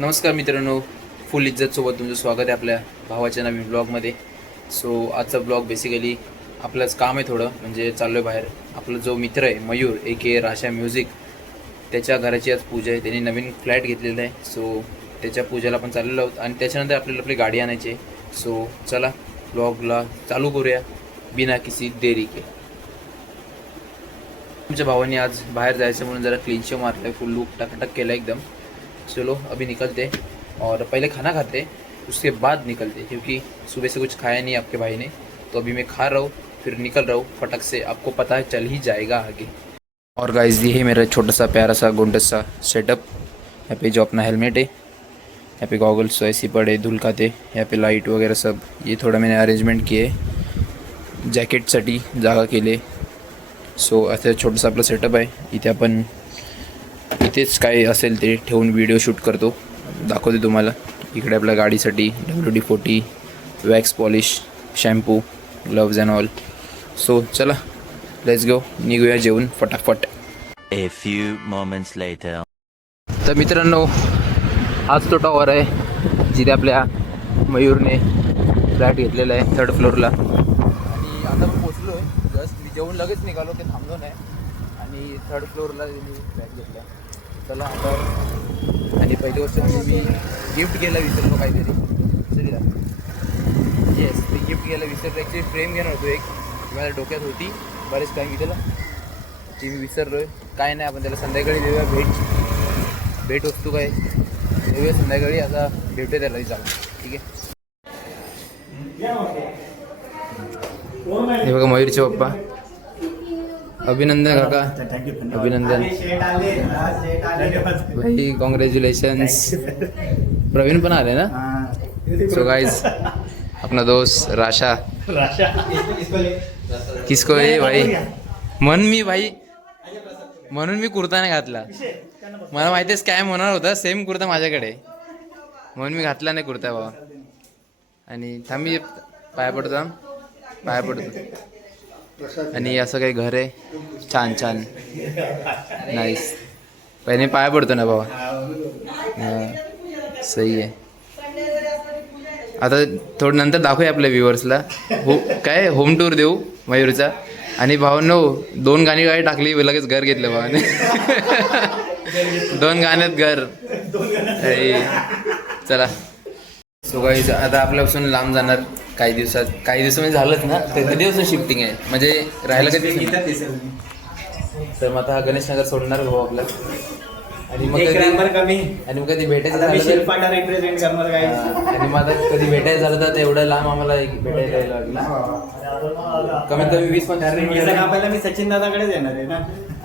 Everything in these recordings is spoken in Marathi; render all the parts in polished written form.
नमस्कार मित्रांनो, फुल इज्जतसोबत तुमचं स्वागत आहे आपल्या भावाच्या नवीन ब्लॉगमध्ये. सो आजचा ब्लॉग बेसिकली आपलंच काम आहे थोडं, म्हणजे चाललो आहे बाहेर. आपला जो मित्र आहे मयूर ए.के. राशा म्युझिक, त्याच्या घराची आज पूजा आहे. त्यांनी नवीन फ्लॅट घेतलेला आहे. सो त्याच्या पूजेला पण चाललेलो आहोत आणि त्याच्यानंतर आपल्याला आपली गाडी आणायची आहे. सो चला ब्लॉगला चालू करूया बिना किसी देरी के. तुमच्या भावाने आज बाहर जायचं म्हणून जरा क्लीन शो मारला है, फुल लुक टकटक केला एकदम. चलो अभी निकलते और पहले खाना खाते उसके बाद निकलते, क्योंकि सुबह से कुछ खाया नहीं आपके भाई ने. तो अभी मैं खा रहा हूँ फिर निकल रहा हूँ फटक से, आपको पता है चल ही जाएगा आगे. और गाइस ये है मेरा छोटा सा प्यारा सा गोंडस सा सेटअप. यहाँ पे जो अपना हेलमेट है, यहाँ पे गॉगल्स ऐसे पड़े धूल खाते, यहाँ पे लाइट वगैरह सब ये थोड़ा मैंने अरेंजमेंट किए जॅकेटसाठी जागा केले. सो असं छोटंसं आपलं सेटअप आहे. इथे आपण इथेच काय असेल ते ठेवून व्हिडिओ शूट करतो, दाखवते तुम्हाला. इकडे आपल्या गाडीसाठी WD-40 wax polish, shampoo, gloves and all. So चला लेट्स गो, निघूया जेवून फटाफट. A few moments later. तर मित्रांनो, हाच तो टॉवर आहे जिथे आपल्या मयूरने फ्लॅट घेतलेला आहे 3rd फ्लोअरला. आणि आता मी पोचलो आहे जस्ट. मी जेवून लगेच निघालो, ते थांबलो नाही. आणि 3rd फ्लोअरला मी फ्लॅट घेतला. चला आता. आणि पहिली गोष्ट मी गिफ्ट घ्यायला विसरलो काहीतरी. सरी येस, मी गिफ्ट घ्यायला विसरलो. ॲक्च्युली फ्रेम घेणार होतो एक, माझ्या डोक्यात होती बरेच टाईम घेतला, ती मी विसरलो आहे. काय नाही, आपण त्याला संध्याकाळी देऊया भेट वस्तू काय देऊया संध्याकाळी. आता भेटूया त्याला जाऊन, ठीक आहे. हे बघा मयूरचे पप्पा. अभिनंदन काका, अभिनंदन भाई, कॉन्ग्रॅच्युलेशन्स. प्रवीण पण आले ना. सो गाइस अपना दोस्त राशा किसको आहे भाई, म्हणून मी कुर्ता नाही घातला. मला माहिती आहे स्कॅम होणार होता. सेम कुर्ता माझ्याकडे, म्हणून मी घातला नाही कुर्ता बाबा. आणि थांबी पाया पडतो. आणि असं काही घर आहे छान छान नाईस. पहिले पाया पडतो ना बाबा. सही आहे. आता थोडं नंतर दाखवूया आपल्या व्ह्युअर्सला काय होम टूर देऊ मयूरचा. आणि भावांनो 2 गाणी काय टाकली, लगेच घर घेतलं भावाने. 2 गाण्यात घर. चला. सो गाईज आता आपल्यापासून लांब जाणार काही दिवसामध्ये झालंच ना. ते कधीपासून शिफ्टिंग आहे, म्हणजे राहायला कधी. तर मग आता गणेशनगर सोडणार भाऊ आपला. आणि मग कधी भेटायचं झालं आणि मग आता कधी भेटायचं झालं तर एवढं लांब आम्हाला भेटायला यायला लागलं. कमीत कमी 20-25 मी सचिन दादाकडेच येणार आहे ना.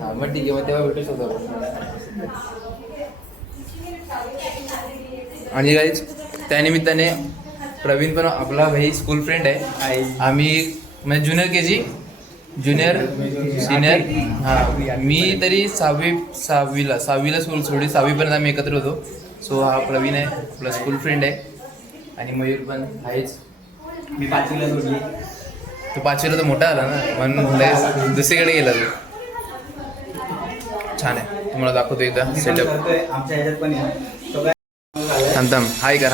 हां मग ठीक आहे, मग तेव्हा भेटू शकतो. आणि गाईज त्यानिमित्ताने प्रवीण पण आपला भाई स्कूल फ्रेंड आहे. आम्ही म्हणजे ज्युनियर सिनियर. हां मी तरी सहावीला स्कूल सोडली. 6वीपर्यंत आम्ही एकत्र होतो. सो हा प्रवीण आहे आपला स्कूल फ्रेंड आहे. आणि मयूर पण आहेच. मी 5वीला सोडली. तो 5वीला तर मोठा आला ना, म्हणून दुसरीकडे गेला तो. छान आहे, तुम्हाला दाखवतो एकदा सेटअप. आमच्या ह्याच्यात पण थांब हाय कर.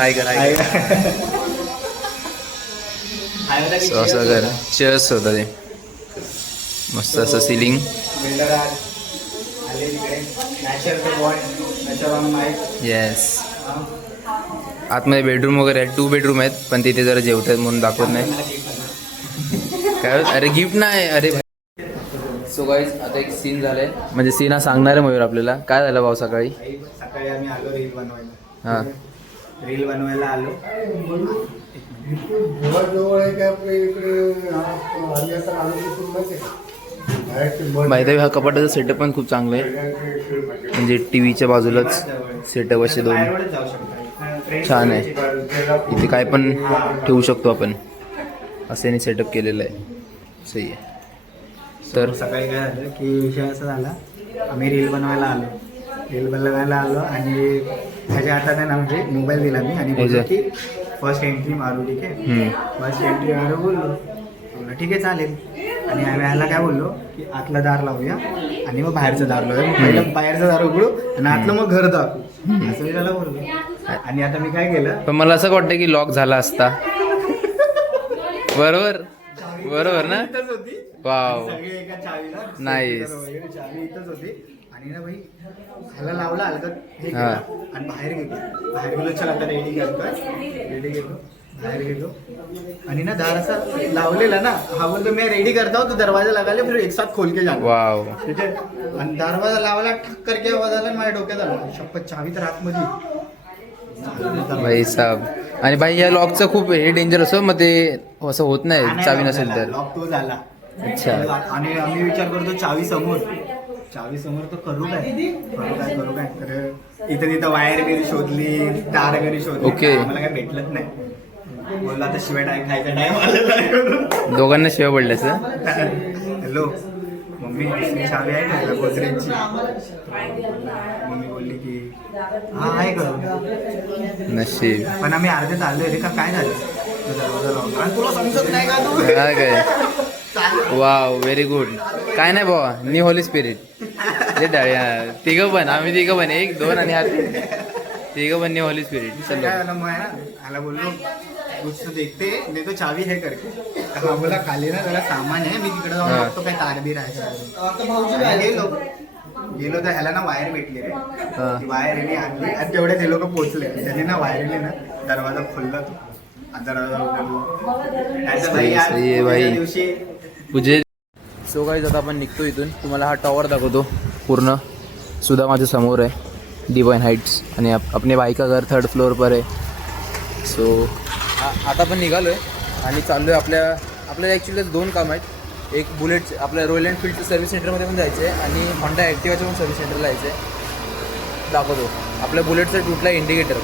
असं कर. चेअर्स होता ते मस्त असं सिलिंग. येस. आतमध्ये बेडरूम वगैरे आहेत, 2 बेडरूम आहेत, पण तिथे जरा जेवतात म्हणून दाखवत नाही. काय अरे गिफ्ट नाही अरे. सो गाईज आता एक सीन झालाय, म्हणजे सीन हा सांगणार आहे मयूर आपल्याला. काय झालं भाऊ सकाळी आम्ही आलो रील बनवायला. हां रील बनवायला आलो. माहिती आहे, हा कपाटाचा सेटअप पण खूप चांगला आहे. म्हणजे टीव्हीच्या बाजूलाच सेटअप असे 2 छान आहे. इथे काय पण ठेवू शकतो आपण, असे सेटअप केलेलं आहे. सही आहे. तर सकाळी काय झालं की विषय असा झाला, आम्ही रील बनवायला आलो आणि त्याच्या हातात आहे ना, म्हणजे मोबाईल दिला मी आणि बोललो की फर्स्ट एंट्री मारू. ठीक आहे, फर्स्ट एंट्री मारू बोललो. ठीक आहे चालेल. आणि आम्ही ह्याला काय बोललो की आतला दार लावूया आणि मग बाहेरचं दार लावूया. पहिलं बाहेरचं दार उघडू आणि आतलं मग घर दाखवू. असं मी त्याला बोललो. आणि आता मी काय केलं, पण मला असं वाटतं की लॉक झाला असता. बरोबर बरोबर ना. इथंच होती वाव सगळे एका चावीला Nice. वगैरे चावी इथंच होती. आणि ना भाई ह्याला लावला हलकत हे हा. केलं आणि बाहेर गेलो. चला आता रेडी गेलो बाहेर गेलो. आणि ना दार असा लावलेला ना, हा बोलतो मी रेडी करता हूं, तो दरवाजा लगाले फिर एक साथ खोल के जाना. वाव ठीक आहे. आणि दरवाजा लावला ठक करके आवाज आला आणि माझ्या डोक्यात आला शपथ चावी तर आतमध्ये. भाई साहेब. आणि भाई या लॉकचं खूप हे डेंजर असं, मग ते असं होत नाही चावी नसेल तर. लॉक तो झाला. अच्छा. आणि आम्ही विचार करतो चावी समोर तर करू काय तर इथं तिथं वायर वगैरे शोधली, तार वगैरे शोधली. Okay. आम्हाला काय भेटलंच नाही. बोलला आता शिवाय खायचा टाइम आलेला. दोघांना शिवाय पडल्यास. हॅलो मम्मी दुसरी चावी आहे का गोदरेजची? मम्मी बोलली की हा आहे करू. नशीब. पण आम्ही अर्ध्यात आलोय रे. का काय झालं? तो दरवाजा लावला. आणि तुला समजत नाही का तू? हा काय. Wow very good. काय नाही बाबा, न्यू होली स्पिरिट. तिघं पण, आम्ही तिघं पण, 1 2 आणि हा तिघं पण न्यू होली स्पिरिट. काय झालं मग आहे ना, ह्याला बोललो कुछ तो देखते नाही तो चावी हे करके. हा बोला खाली ना जरा सामान आहे, मी तिकडे जाऊन हा. बघतो काय तार बी राहायचं. गेलो तर ह्याला ना वायर भेटली रे. हा. ती वायर यांनी आणली आणि तेवढे ते लोक पोहोचले. त्याने ना वायरने ना दरवाजा खोलला तो. आणि दरवाजा उघडला. त्याचं भाई आज सही आहे भाई. पुढच्या दिवशी तुझे. सो गाईज आता आपण निघतो इथून. तुम्हाला हा टॉवर दाखवतो पूर्ण. सुद्धा माझ्या समोर आहे डिवाइन हाइट्स. आणि अपने भाई का घर 3rd फ्लोर पर आहे. सो आता आपण निघालो आहे आणि चाललो आहे आपल्याला ॲक्च्युली 2 काम आहेत. एक बुलेट आपल्या रॉयल एनफील्डचं सर्व्हिस सेंटरमध्ये पण जायचं आहे आणि होंडा ॲक्टिवाच्या पण सर्व्हिस सेंटरला जायचं आहे. दाखवतो. आपल्या बुलेटचा तुटला इंडिकेटर.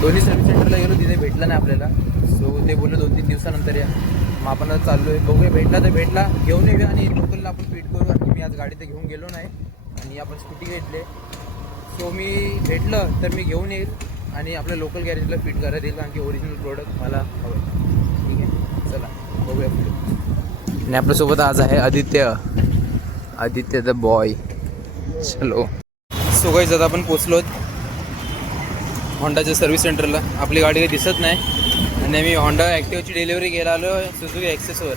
दोन्ही सर्व्हिस सेंटरला गेलो, तिथे भेटला नाही आपल्याला. सो ते बोललो 2-3 दिवसानंतर या. मग आपण आता चाललो आहे. बघूया भेटला तर भेटला, घेऊन येऊया आणि लोकलला आपण फिट करू. आणि मी आज गाडी तर घेऊन गेलो नाही आणि आपण स्कूटी घेतली. सो मी भेटलं तर मी घेऊन येईल आणि आपल्या लोकल गॅरेजला फिट करत येईल, कारण की ओरिजिनल प्रोडक्ट मला हवं. ठीक आहे, चला बघूया पुढे. आणि आपल्यासोबत आज आहे आदित्य द बॉय. चलो. सो गाईज आता आपण पोचलो होंडाच्या सर्व्हिस सेंटरला. आपली गाडी काही दिसत नाही आणि मी होंडा ॲक्टिवाची डिलिव्हरी घ्यायला आलो आहे सुझुकी ॲक्सेसवर.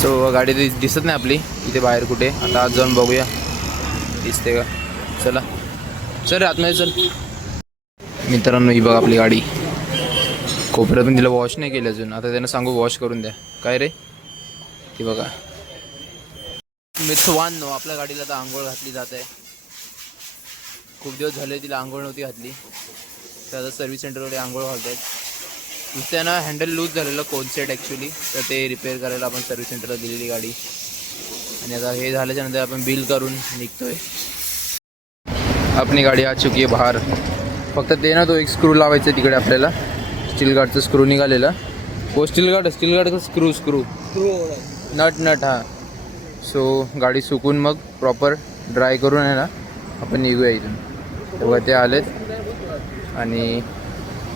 सो गाडी दिसत नाही आपली इथे बाहेर कुठे. आता आज जाऊन बघूया दिसते का. चला चल रे आतमध्ये चल. मित्रांनो ही बघा आपली गाडी. कोपऱ्यात पण तिला वॉश नाही केलं अजून. आता त्यांना सांगू वॉश करून द्या. काय रे ती बघा. मित्रांनो आपल्या गाडीला आता आंघोळ घातली जात आहे. खूप दिवस झाले तिला आंघोळ नव्हती घातली, तर आता सर्व्हिस सेंटरवर आंघोळ घालत आहेत. नुसतं ना हँडल लूज झालेलं कोन सेट ॲक्च्युली, तर ते रिपेअर करायला आपण सर्व्हिस सेंटरला दिलेली गाडी. आणि आता हे झाल्याच्यानंतर आपण बिल करून निघतोय. आपली गाडी आ चुकी आहे बाहेर. फक्त ते ना तो एक स्क्रू लावायचा तिकडे आपल्याला. स्टील गार्डचं स्क्रू निघालेला. हो स्टील गार्डचं स्क्रू नट हां. सो गाडी सुकून मग प्रॉपर ड्राय करून आहे ना आपण निघूया इथून. तेव्हा ते आलेत आणि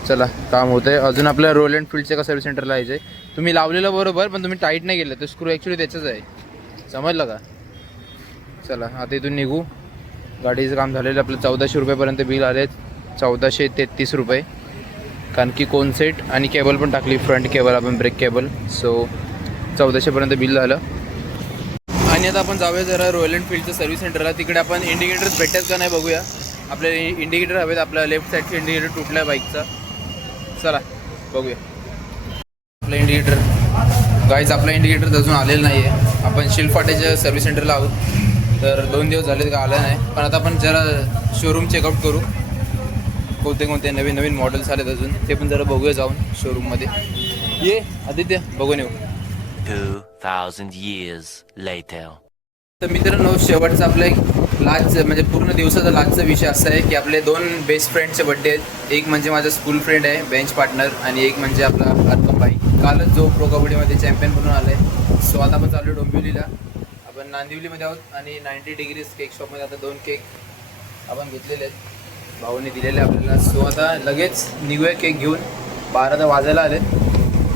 चला काम होतं आहे. अजून आपल्या रॉयल एनफील्डच्या का सर्व्हिस सेंटरला यायचं आहे. तुम्ही लावलेलं बरोबर, पण तुम्ही टाईट नाही केलं. तो स्क्रू ॲक्च्युली त्याचंच आहे, समजलं का. चला आता इथून निघू. गाडीचं काम झालेलं. आपलं 1400 रुपयापर्यंत बिल आलेत. 1433 रुपये, कारण की कोन सेट आणि केबल पण टाकली, फ्रंट केबल आपण ब्रेक केबल. सो 1400पर्यंत बिल झालं. आणि आता आपण जाऊया जरा रॉयल एनफील्डचं सर्व्हिस सेंटरला. तिकडे आपण इंडिकेटर्स भेटतात का नाही बघूया. आपल्याला इंडिकेटर हवेत. आपल्या लेफ्ट साईडचे इंडिकेटर तुटला आहे बाईकचा. चला बघूया आपलं इंडिकेटर. गाईज आपला इंडिकेटर अजून आलेलं नाही आहे. आपण शिलफाट्याच्या सर्व्हिस सेंटरला आहोत, तर 2 दिवस झाले का आलं नाही. पण आता आपण जरा शोरूम चेकआउट करू. कोणते नवीन मॉडेल्स आलेत अजून, ते पण जरा बघूया जाऊन शोरूममध्ये. ये आदित्य बघून येऊ. 2000 years later. तर मित्रांनो शेवटचा आपला एक लास्ट म्हणजे पूर्ण दिवसाचा लास्टचा विषय असा आहे की आपले 2 बेस्ट फ्रेंडचे बड्डे आहेत. एक म्हणजे माझा स्कूल फ्रेंड आहे, बेंच पार्टनर, आणि एक म्हणजे आपला अर्कम भाई. कालच जो प्रो कबड्डीमध्ये चॅम्पियन बनून आला आहे. सो आता आपण चालू डोंबिवलीला. आपण नांदिवलीमध्ये आहोत आणि 90 डिग्रीज केक शॉपमध्ये आता 2 केक आपण घेतलेले आहेत, भाऊने दिलेले आपल्याला. सो आता लगेच निघूया केक घेऊन. 12 वाजायला आलेत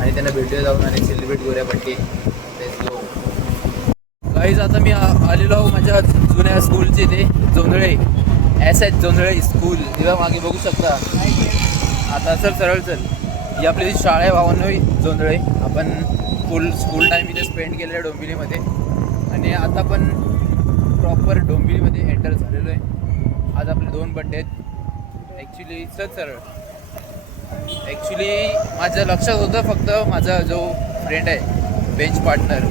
आणि त्यांना भेटूया जाऊन आणि सेलिब्रेट करूया बड्डे. गाईज आता मी आलेलो आहो माझ्या जुन्या स्कूलचे ते Jondhale S H Jondhale school तिला मागे बघू शकता. आता चल सरळ चल. ही आपली जी शाळा आहे भावांनो जोंधळे. आपण फुल स्कूल टाईम इथे स्पेंड केलेला आहे डोंबिवलीमध्ये आणि आता पण प्रॉपर डोंबिवलीमध्ये एंटर झालेलो आहे. आज आपले 2 बड्डे आहेत. ॲक्च्युली चल सरळ. ॲक्च्युली माझ्या लक्षात होतं फक्त माझा जो फ्रेंड आहे बेंच पार्टनर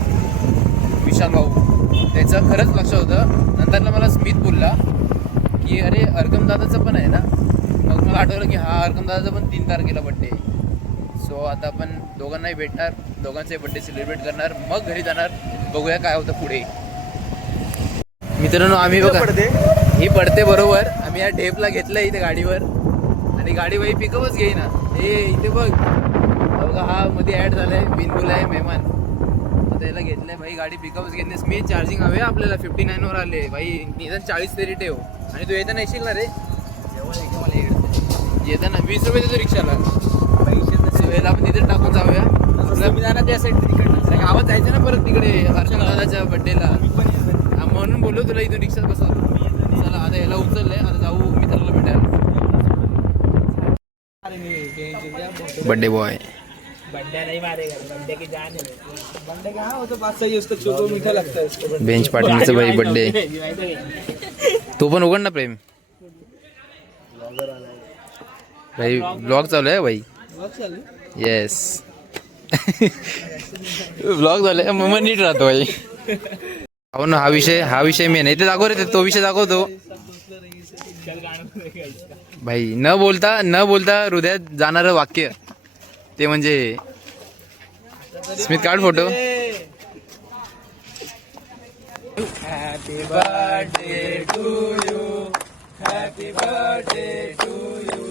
विशाल भाऊ त्याचं खरंच लक्षात होतं. नंतरला मला स्मित बोलला की अरे अर्गम दादाचं पण आहे ना. मग मला आठवलं की हा अर्गम दादाचा पण 3 तारखेला बड्डे आहे. सो आता आपण दोघांनाही भेटणार, दोघांचे बड्डे सेलिब्रेट करणार, मग घरी जाणार. बघूया काय होतं पुढे. मित्रांनो आम्ही बघा ही पडते बरोबर. आम्ही या ढेपला घेतलं इथे गाडीवर आणि गाडी बाई पिकअपच घेईना. हे इथे बघा हा मध्ये ॲड झालाय बिनबुल आहे मेहमान. आता याला घेतलंय भाई गाडी पिकअपच घेतली. मी चार्जिंग हवे आपल्याला 59वर आले भाई. निदान 40 तरी ठेव. आणि तू येताना येशील ना रे. येताना 20 रुपये देतो रिक्षाला. याला आपण तिथे टाकून जाऊया. मी जाणार त्या साईड तिकडनं गावात जायचं ना परत तिकडे हर्षल दादाच्या बड्डेला. म्हणून बोललो तुला इथून रिक्षात बसवतो. चला आता याला उचललंय. आता जाऊ मित्राला भेटायला. बड्डे बॉय बेंच पार्टनरचं भाई बड्डे. तो पण उघड ना प्रेम भाई. ब्लॉग चालू आहे भाई. येस ब्लॉग झाले मग नीट राहतो भाई. हो ना. हा विषय मी नाही ते दाखव रे. तो विषय दाखवतो भाई. न बोलता हृदयात जाणारं वाक्य ते म्हणजे स्मित काढ photo. Happy birthday to you. Happy birthday to you.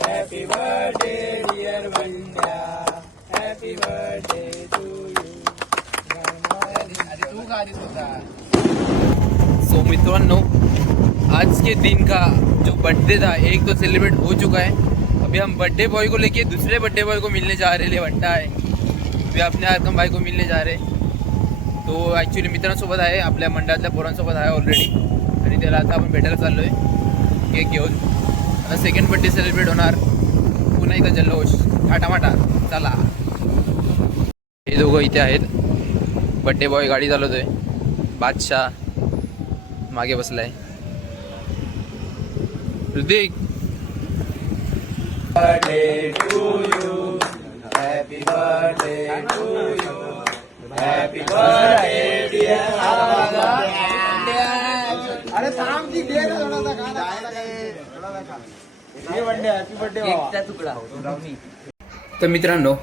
Happy birthday dear Bandya. Happy birthday to you. So मित्रांनो आज के दिन का जो बर्थडे था एक तो सेलिब्रेट हो चुका है. अभी हम बर्थडे बॉय को लेके दूसरे बर्थडे बॉय को मिलने जा रहे. वंटा है अभी अपने अर्कम भाई को मिलने जा रहे. तो ॲक्च्युली मित्रांसोबत आहे आपल्या मंडळातल्या पोरांसोबत आहे ऑलरेडी. आणि त्याला आता आपण भेटायला चाललो आहे केक घेऊन. आता सेकंड बर्थडे सेलिब्रेट होणार. पुन्हा एकदा जल्लोष थाटामाटा. चला हे दोघं इथे आहेत. बड्डे बॉय गाडी चालवतोय. बादशाह मागे बसलाय. Hrithik birthday to you. Happy birthday to you. Happy birthday dear. अरे थांब की दे ना थोडासा खाना. हॅपी बर्थडे तुकडा. तर मित्रांनो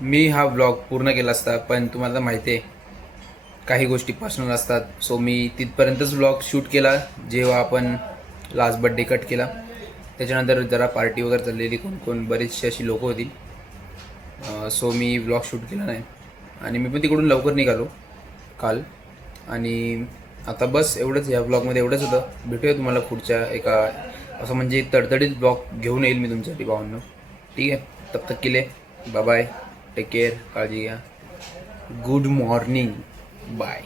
मी हा ब्लॉग पूर्ण केला असता पण तुम्हाला माहिती आहे काही गोष्टी पर्सनल असतात. सो मी तिथपर्यंतच ब्लॉग शूट केला जेव्हा आपण लास्ट बड्डे कट केला. त्याच्यानंतर जरा पार्टी वगैरे चाललेली. कोण बरीचशी अशी लोकं होती. सो मी ब्लॉग शूट केला नाही आणि मी पण तिकडून लवकर निघालो काल. आणि आता बस एवढंच. या ब्लॉगमध्ये एवढंच होतं. भेटूया तुम्हाला पुढच्या एका असं म्हणजे तडतडीत ब्लॉग घेऊन येईल मी तुमच्यासाठी भावांनो. ठीक आहे. तब तक के लिए बाय बाय. Take care. काळजी घ्या. Good morning. बाय.